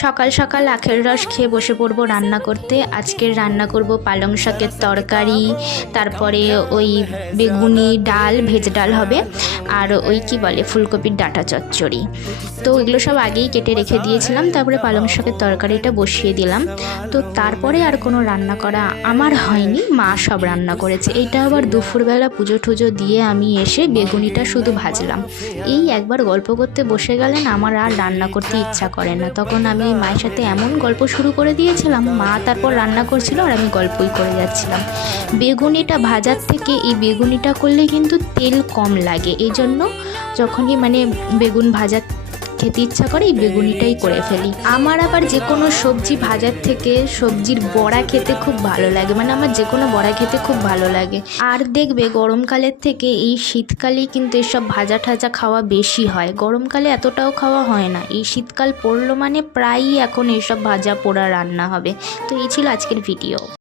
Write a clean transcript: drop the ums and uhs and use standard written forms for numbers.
সকাল সকাল আখের রস খেয়ে বসে পড়বো রান্না করতে। আজকের রান্না করব পালং শাকের তরকারি, তারপরে ওই বেগুনি ডাল, ভেজ ডাল হবে, আর ওই কি বলে ফুলকপির ডাঁটা চচ্চড়ি। তো এগুলো সব আগেই কেটে রেখে দিয়েছিলাম, তারপরে পালং শাকের তরকারিটা বসিয়ে দিলাম। তো তারপরে আর কোনো রান্না করা আমার হয়নি, মা সব রান্না করেছে। এইটা আবার দুপুরবেলা পুজো টুজো দিয়ে আমি এসে বেগুনিটা শুধু ভাজলাম। এই একবার গল্প করতে বসে গেলেন আমার আর রান্না করতে ইচ্ছা করে না। তখন আমি ওই মায়ের সাথে এমন গল্প শুরু করে দিয়েছিলাম, মা তারপর রান্না করছিল আর আমি গল্পই করে যাচ্ছিলাম। বেগুনিটা ভাজার থেকে এই বেগুনিটা করলে কিন্তু তেল কম লাগে, এই জন্য যখনই বেগুন ভাজা খেতে ইচ্ছা করে এই বেগুনিটাই করে ফেলি। আমার আবার যে কোনো সবজি ভাজার থেকে সবজির বড়া খেতে খুব ভালো লাগে, আমার যে কোনো বড়া খেতে খুব ভালো লাগে। আর দেখবে গরমকালের থেকে এই শীতকালেই কিন্তু এসব ভাজা ঠাজা খাওয়া বেশি হয়, গরমকালে এতটাও খাওয়া হয় না। এই শীতকাল পড়লো প্রায়ই এখন এইসব ভাজা পোড়া রান্না হবে। তো এই ছিল আজকের ভিডিও।